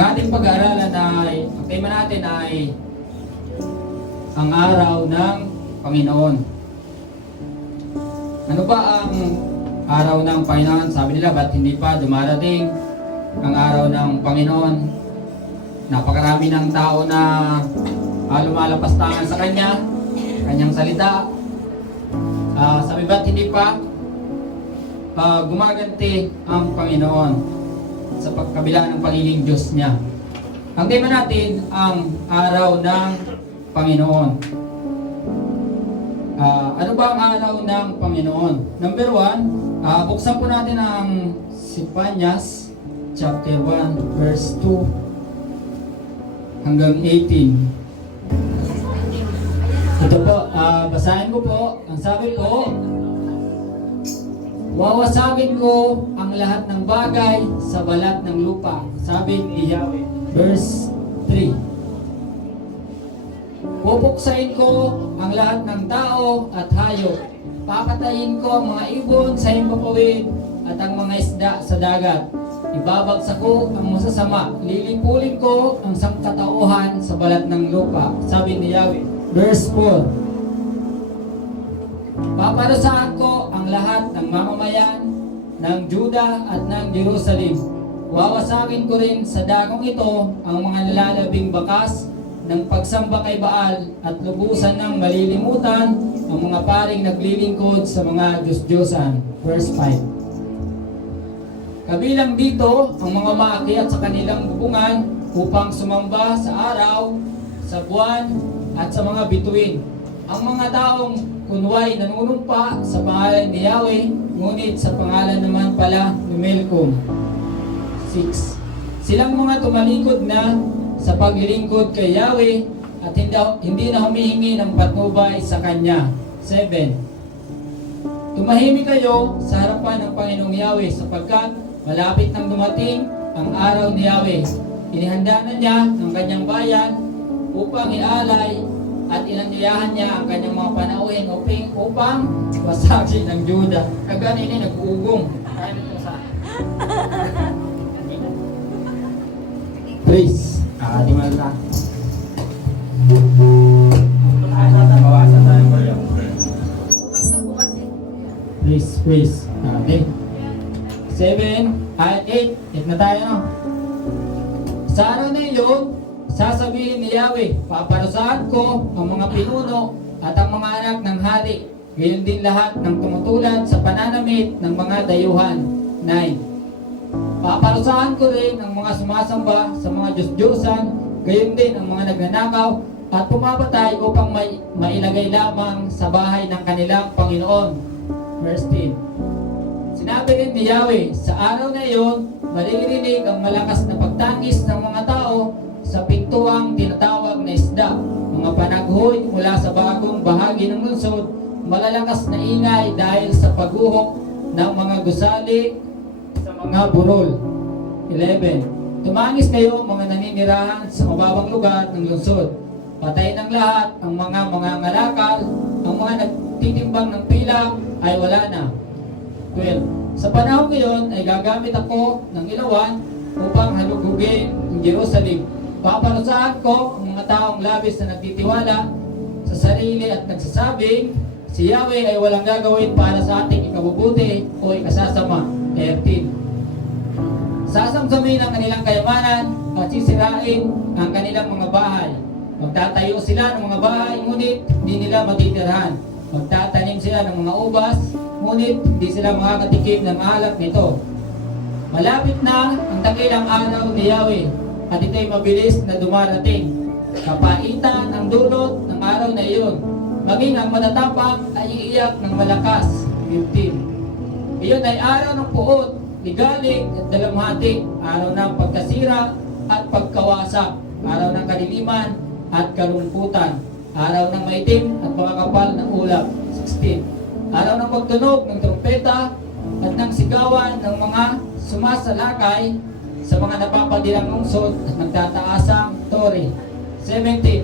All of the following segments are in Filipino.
Ang ating pag-aaralan ay, ang tema natin ay ang araw ng Panginoon. Ano ba ang araw ng Panginoon? Sabi nila, ba't hindi pa dumarating ang araw ng Panginoon? Napakarami ng tao na lumalapastangan sa kanyang salita. Sabi ba't hindi pa gumaganti ang Panginoon sa pagkabila ng pagiging Diyos niya. Ang tema natin, ang araw ng Panginoon. Ano ba ang araw ng Panginoon? Number 1, buksan po natin ang Sifanyas chapter 1 verse 2 hanggang 18. Ito po, basahin ko po. Ang sabi po, wawasagin ko ang lahat ng bagay sa balat ng lupa, sabi ni Yahweh. Verse 3. Pupuksain ko ang lahat ng tao at hayop. Papatayin ko ang mga ibon sa himpapawid at ang mga isda sa dagat. Ibabagsak ko ang masasama. Lilipulin ko ang sangkatauhan sa balat ng lupa, sabi ni Yahweh. Verse 4. Paparusahan ko ang lahat ng mamamayan ng Juda at ng Jerusalem. Wawasagin ko rin sa dagong ito ang mga nalalabing bakas ng pagsamba kay Baal at lubusan ng malilimutan ang mga paring naglilingkod sa mga Diyos-Diyosan. Verse 5. Kabilang dito ang mga maakyat sa kanilang bubungan upang sumamba sa araw, sa buwan at sa mga bituin. Ang mga taong kunway nanunumpa sa pangalan ni Yahweh, ngunit sa pangalan naman pala ni Melcom. 6. Silang mga tumalikod na sa paglilingkod kay Yahweh at hindi na humihingi ng patnubay sa Kanya. 7. Tumahimik kayo sa harapan ng Panginoong Yahweh sapagkat malapit nang dumating ang araw ni Yahweh. Inihanda na niya ang kanyang bayan upang ialay at inanyayahan niya ang kanyang mga panauhin upang wasagin ng Juda. Kaganini nag-uugong. Please. Di man lang. Please. Okay. 7, 8 na tayo, no? Sa araw na iyon, sasabihin ni Yahweh, paparusahan ko ang mga pinuno at ang mga anak ng hari, gayon din lahat ng tumutulad sa pananamit ng mga dayuhan. 9. Paparusahan ko rin ang mga sumasamba sa mga Diyos-Diyosan, gayon din ang mga nagnanakaw at pumapatay upang mailagay lamang sa bahay ng kanilang Panginoon. Verse 10. Sinabi rin ni Yahweh, sa araw na iyon, maririnig ang malakas na pagtangis ng mga tao sa pintuang tinatawag na isda, mga panaghoy mula sa bagong bahagi ng lungsod, malalakas na ingay dahil sa pagguhok ng mga gusali sa mga burol. 11. Tumangis kayo mga naninirahan sa mababang lugar ng lungsod. Patay ng lahat ang mga ngalakal, ang mga nagtitimbang ng pilak ay wala na. 12. Sa panahon ngayon ay gagamit ako ng ilawan upang halugugin ang Jerusalem. Paparusahan ko ang mga taong labis na nagtitiwala sa sarili at nagsasabing, si Yahweh ay walang gagawin para sa ating ikabubuti o ikasasama. 13. Sasamsamin ang kanilang kayamanan at sisirain ang kanilang mga bahay. Magtatayo sila ng mga bahay, ngunit hindi nila matitirhan. Magtatanim sila ng mga ubas, ngunit hindi sila makakatikim ng alak nito. Malapit na ang dakilang araw ni Yahweh, at ito'y mabilis na dumarating. Kapaitan ang dulot ng araw na iyon. Maging ang matatapang ay iiyak ng malakas. 15. Iyon ay araw ng puot, ligalig at dalamhati. Araw ng pagkasira at pagkawasak. Araw ng kadiliman at kalungkutan. Araw ng maitim at makakapal ng ulap. 16. Araw ng pagtunog ng trompeta at ng sigawan ng mga sumasalakay sa mga napapadilang lungsod at nagtataasang tore. 17.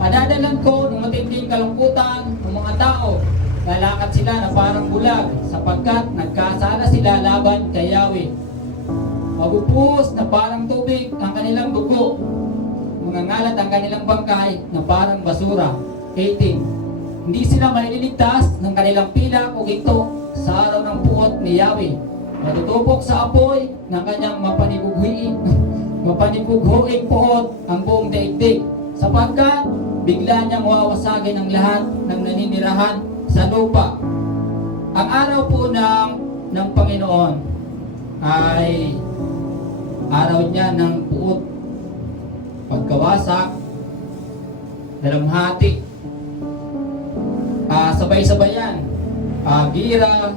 Padadalan ko ng matinding kalungkutan ng mga tao. Lalakad sila na parang bulag sapagkat nagkasala sila laban kay Yahweh. Mabubuhos na parang tubig ang kanilang dugo. Mangangalat ang kanilang bangkay na parang basura. 18. Hindi sila maliligtas ng kanilang pilak o ginto sa araw ng puot ni Yahweh. Matutupok sa apoy ng kanyang mapanibughuing puot ang buong daigdig, sapagkat bigla niyang wawasagin ang lahat ng naninirahan sa lupa. Ang araw po ng Panginoon ay araw niya ng puot, pagkawasak, dalamhati, sabay-sabayan, gira,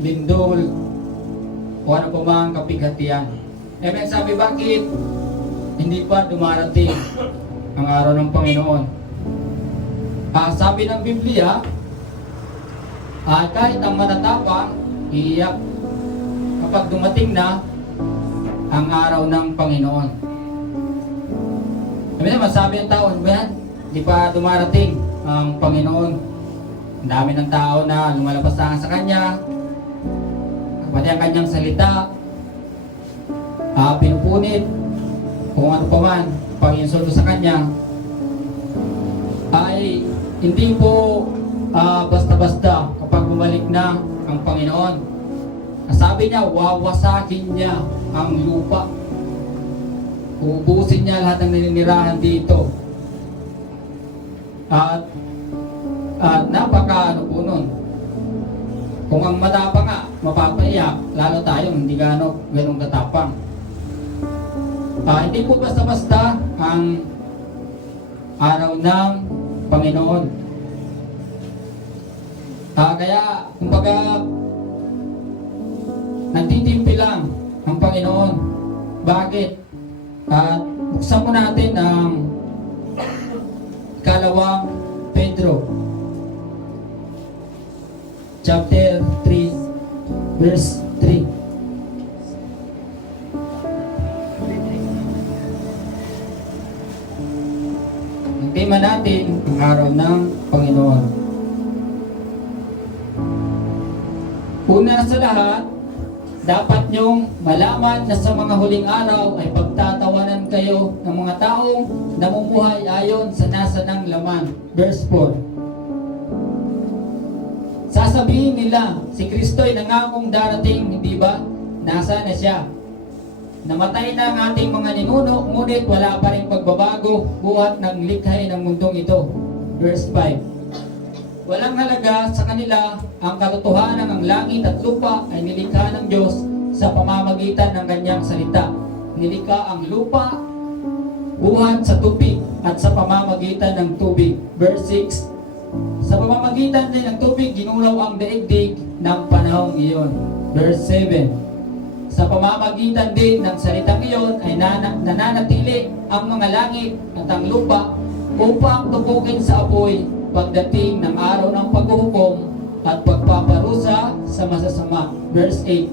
lindol, o ano pa mang kapighatian. Amen. Sabi, bakit hindi pa dumarating ang araw ng Panginoon? Sabi ng Biblia, kahit ang matatapang iiyak kapag dumating na ang araw ng Panginoon. Amen. Masabi ng tao, ano ba yan? Hindi pa dumarating ang Panginoon. Ang dami ng tao na lumalabas sa Kanya, pati ang Kanyang salita, pinupunit, kung ano pa man, pag-insulto sa Kanya, ay hindi po basta-basta kapag bumalik na ang Panginoon. Sabi niya, wawasakin niya ang lupa. Uubusin niya lahat ng naninirahan dito. At napaka ano po nun. Kung ang matapang nga, mapapaiyak, lalo tayong hindi ganong katapang. Hindi po basta-basta ang araw ng Panginoon. Kaya, kumbaga, nagtitimpi lang ang Panginoon. Bakit? Buksan mo natin ang ikalawang Pedro chapter 3 verse 3. Ang tema natin ang araw ng Panginoon. Una sa lahat, dapat niyong malaman na sa mga huling araw ay pagtatawanan kayo ng mga taong namumuhay ayon sa nasa ng laman. Verse 4. Sasabihin nila, si Kristo ay nangakong darating, hindi ba? Nasa na siya? Namatay na ang ating mga ninuno, ngunit wala pa rin pagbabago buhat ng likhay ng mundong ito. Verse 5. Walang halaga sa kanila ang katotohanan ng langit at lupa ay nilikha ng Diyos sa pamamagitan ng kanyang salita. Nilikha ang lupa, buhat sa tubig at sa pamamagitan ng tubig. Verse 6. Sa pamamagitan din ng tubig, ginulaw ang daigdig ng panahong iyon. Verse 7. Sa pamamagitan din ng salitang iyon ay nananatili ang mga langit at ang lupa upang tupukin sa apoy pagdating ng araw ng paghuhukom at pagpaparusa sa masasama. Verse 8.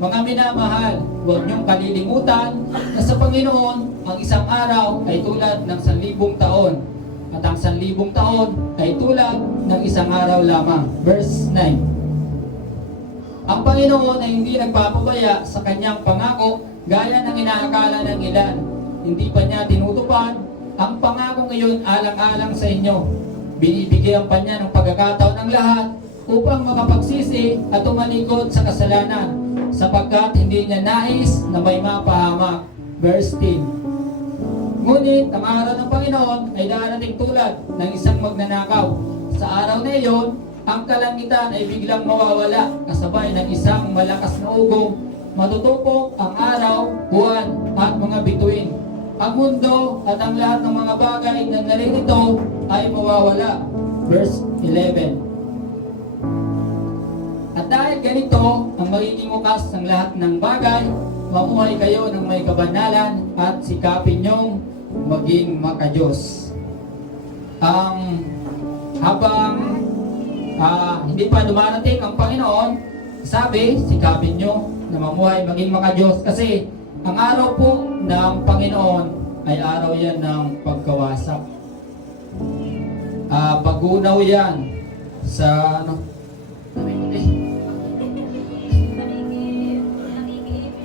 Mga minamahal, huwag niyong kalilimutan na sa Panginoon ang isang araw ay tulad ng 1,000 taon. At ang 1,000 taon ay tulad ng isang araw lamang. Verse 9. Ang Panginoon ay hindi nagpapabaya sa kanyang pangako gaya ng inaakala ng ilan. Hindi pa niya tinutupad ang pangako ngayon alang-alang sa inyo. Binibigyan pa niya ng pagkakataon ng lahat upang makapagsisi at tumalikod sa kasalanan, sapagkat hindi niya nais na may mapahamak. Verse 10. Ngunit ang araw ng Panginoon ay darating tulad ng isang magnanakaw. Sa araw na iyon, ang kalangitan ay biglang mawawala kasabay ng isang malakas na ugong. Matutupok ang araw, buwan at mga bituin. Ang mundo at ang lahat ng mga bagay na naririto ay mawawala. Verse 11. At dahil ganito ang magiging wakas ng lahat ng bagay, mamuhay kayo ng may kabanalan at sikapin niyong maging makadiyos. Habang hindi pa dumarating ang Panginoon, sabi, sikapin nyo na mamuhay maging makadiyos, kasi ang araw po ng Panginoon ay araw yan ng pagkawasak. Pagunaw yan sa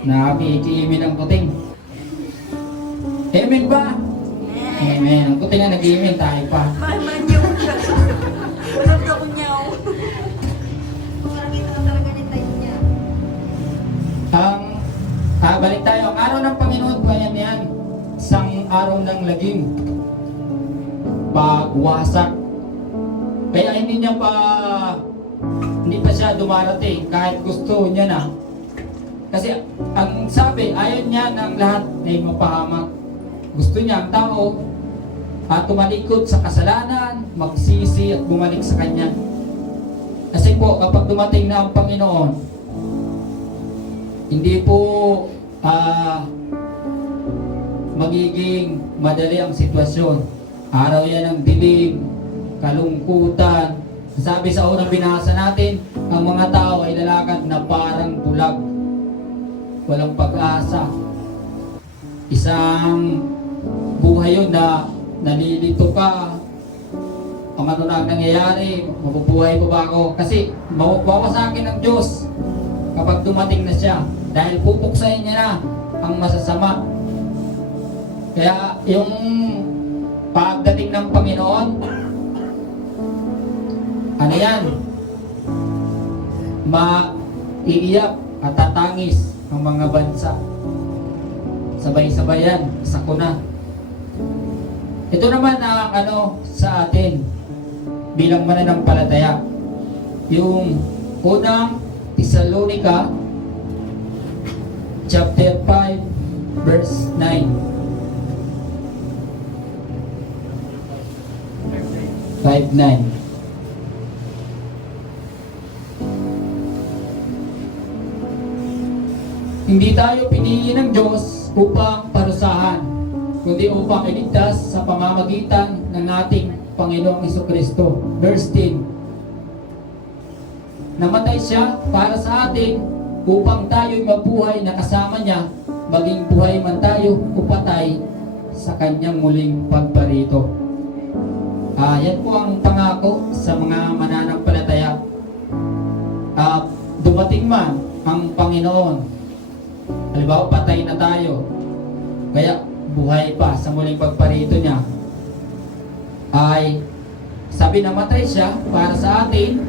Nakikiimin ang kuting. Amen ba? Amen. Ang kuting na nag-iimin, tayo pa. Manyaw siya. Walang ka kunyaw. Balik tayo. Ang araw ng Panginoon po yan. Isang araw ng lagim. Pagwasak. Kaya hindi pa siya dumarating kahit gusto niya na. Kasi ang sabi, ayaw niya ng lahat ay mapahamak. Gusto niya ang tao tumalikod sa kasalanan, magsisi at bumalik sa Kanya. Kasi po, kapag dumating na ang Panginoon, hindi po magiging madali ang sitwasyon. Araw yan ng dilim, kalungkutan. Sabi sa unang binasa natin, ang mga tao ay lalakad na parang bulag. Walang pag-asa. Isang buhay yun na nalilito ka. Ang ano na ang nangyayari, mabubuhay pa ba ako? Kasi mawawasakin ng Diyos kapag dumating na siya. Dahil pupuksahin niya na ang masasama. Kaya yung pagdating ng Panginoon, ano yan? Maiiyak at tatangis ang mga bansa. Sabay-sabay yan, sakuna. Ito naman ang sa atin bilang mananampalataya. Yung unang Tesalonica chapter 5 verse 9. 5:9. Hindi tayo pinili ng Diyos upang parusahan, kundi upang iligtas sa pamamagitan ng ating Panginoong Jesucristo. Verse 10. Namatay siya para sa atin upang tayo'y mabuhay na kasama niya, maging buhay man tayo o patay sa kanyang muling pagparito. Yan po ang pangako sa mga mananampalataya. Dumating man ang Panginoon, halimbawa patay na tayo, kaya buhay pa sa muling pagparito niya, ay sabi na matay siya para sa atin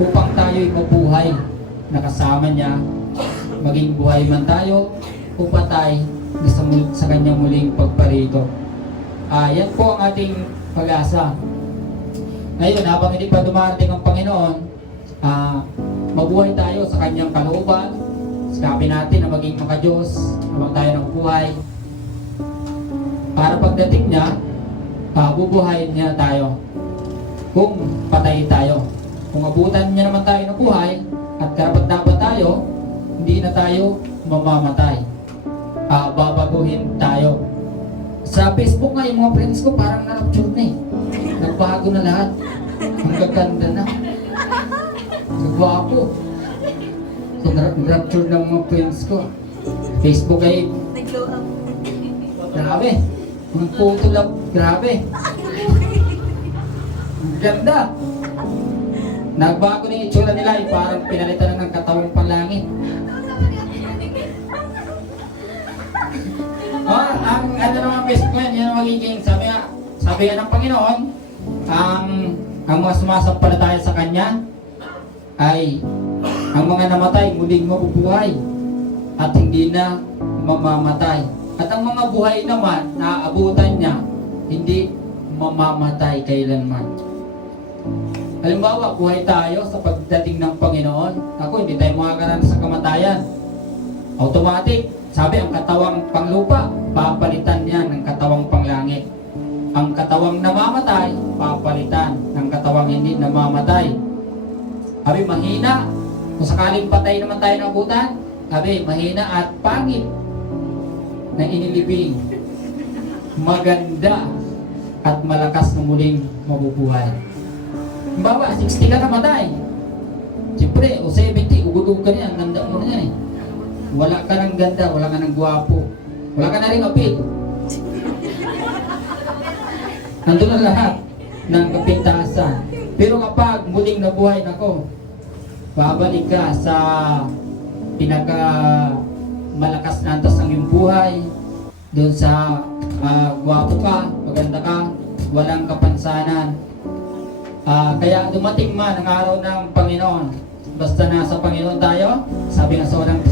upang tayo'y mabuhay na kasama niya, maging buhay man tayo o patay na sa kanyang muling pagparito. Yan po ang ating pag-asa. Ngayon, habang hindi pa dumarating ang Panginoon, mabuhay tayo sa kanyang kalooban. Sikapin natin na maging maka-Diyos habang tayo ng buhay. Para pagdating niya, bubuhayin niya tayo. Kung patay tayo. Kung abutan niya naman tayo ng buhay at karapat-dapat tayo, hindi na tayo mamamatay. Babaguhin tayo. Sa Facebook nga, yung mga friends ko parang na-rapture na eh. Nagbago na lahat. Ang gaganda na. Nagwapo. So, na-rapture ng mga friends ko. Facebook ay Nag-glow up. grabe. Ang photo lang, grabe. Ang ganda. Nagbago na yung itsura nila, parang pinalitan na ng katawang panlangit. Ang naman Facebook yan, yan ang magiging, sabi nga ng Panginoon, ang mga sumasampalataya sa Kanya ay ang mga namatay muling mabubuhay at hindi na mamamatay. At ang mga buhay naman na aabutan niya, hindi mamamatay kailanman. Halimbawa, buhay tayo sa pagdating ng Panginoon. Ako, hindi tayo makakaranas sa kamatayan. Automatic, sabi ang katawang panglupa, papalitan niya ng katawang panglangit. Ang katawang namamatay, papalitan ng katawang hindi namamatay. Sabi, mahina. Kung sakaling patay naman tayo ng abutan, sabi, mahina at pangit na inilibing. Maganda at malakas na muling mabubuhay. Halimbawa, 60 ka namatay. Siyempre, o 70, ugod-ugod ka niya, ang ganda mo na yan eh. Wala ka ng ganda, wala ka ng gwapo. Wala ka na rin apil. Nandun na lahat ng kapintasan. Pero kapag muling nabuhay na ko, babalik ka sa malakas na antas ng iyong buhay, doon sa gwapo ka, maganda ka, walang kapansanan. Kaya dumating man ang araw ng Panginoon, basta nasa Panginoon tayo, sabi nga sa unang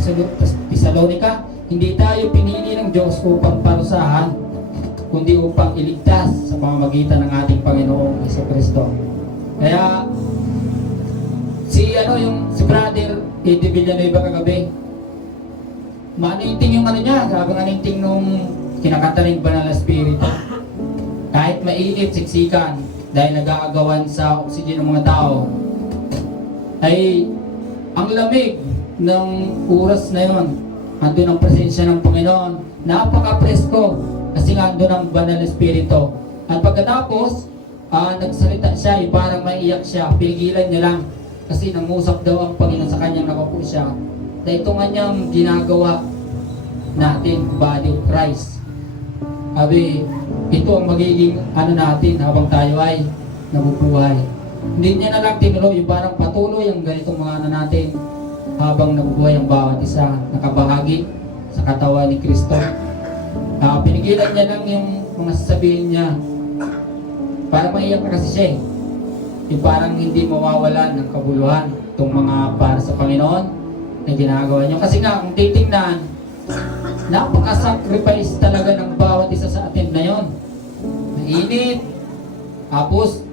Tesalonica, hindi tayo pinili ng Diyos upang parusahan, kundi upang iligtas sa pamamagitan ng ating Panginoong Jesucristo. Kaya si brother Eddie Villanueva kagabi, maninting yung niya, sabi nga ninting nung kinakanta ng Banal na Espiritu. Kahit mainit, siksikan, dahil nag-aagawan sa oxygen ng mga tao, ay ang lamig ng oras na yon, andun ang presensya ng Panginoon, napaka-presko, kasi nga andun ang Banal na Espiritu. At pagkatapos, nagsalita siya, parang maiiyak siya, pigilan niya lang, kasi nangusap daw ang Panginoon sa kanyang nakapo siya, na ito nga niyang ginagawa natin, body of Christ. Sabi, ito ang magiging natin habang tayo ay nabubuhay. Hindi niya na lang tinuloy, parang patuloy ang ganitong mga natin habang nabubuhay ang bawat isa, nakabahagi sa katawan ni Kristo. Pinigilan niya lang yung mga sasabihin niya, para maiyak na kasi siya eh. Yung parang hindi mawawalan ng kabuluhan itong mga para sa Panginoon na ginagawa niyo. Kasi nga, kung titingnan, napaka-sacrifice talaga ng bawat isa sa atin na yon. Mainit, tapos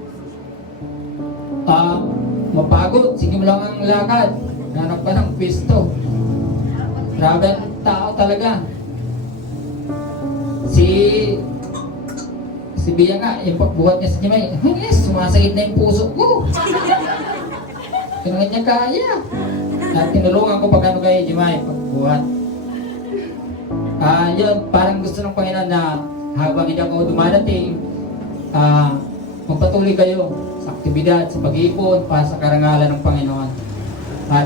mapagod, sige mo lang ang lakad, hanap ka ng pisto. Grabe ang tao talaga. Si Bia nga, yung pagbuhat niya sa Jimay, yes, sumasakit na yung puso ko. Kaya niya kaya. At tinulungan ko pag kay Jimay, pagbuhat. Yun, parang gusto ng Panginoon na habang hindi ako dumadating, magpatuloy kayo sa aktibidad, sa pag-iipon, para sa karangalan ng Panginoon.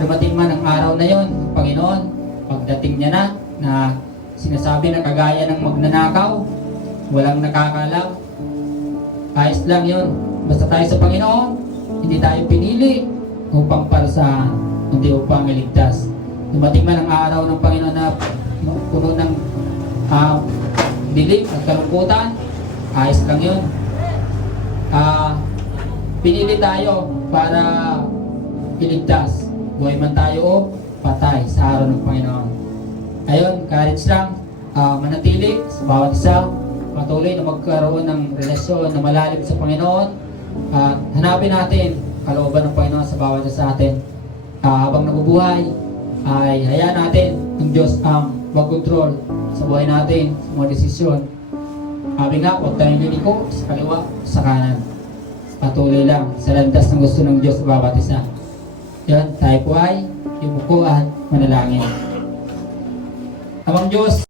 Dumating man ang araw na yon, ng Panginoon, pagdating niya na sinasabi na kagaya ng magnanakaw, walang nakakalam, ayos lang yun. Basta tayo sa Panginoon, hindi tayo pinili upang parusahan, hindi upang iligtas. Dumating man ang araw ng Panginoon na puno ng dilim at kalungkutan, ayos lang yun. Pinili tayo para iligtas, buhay man tayo o patay sa araw ng Panginoon. Ayun, courage lang, manatili sa bawat isa, patuloy na magkaroon ng relasyon na malalim sa Panginoon, at hanapin natin kalooban ng Panginoon sa bawat isa sa atin. Habang nabubuhay, ay hayaan natin ng Diyos ang mag-control sa buhay natin, sa mga desisyon. Sabi nga, huwag tayong liliko sa kaliwa, sa kanan. Patuloy lang sa landas ng gusto ng Diyos sa bawat isa. Yan, tayo po ay yumuko at manalangin. Amang Diyos,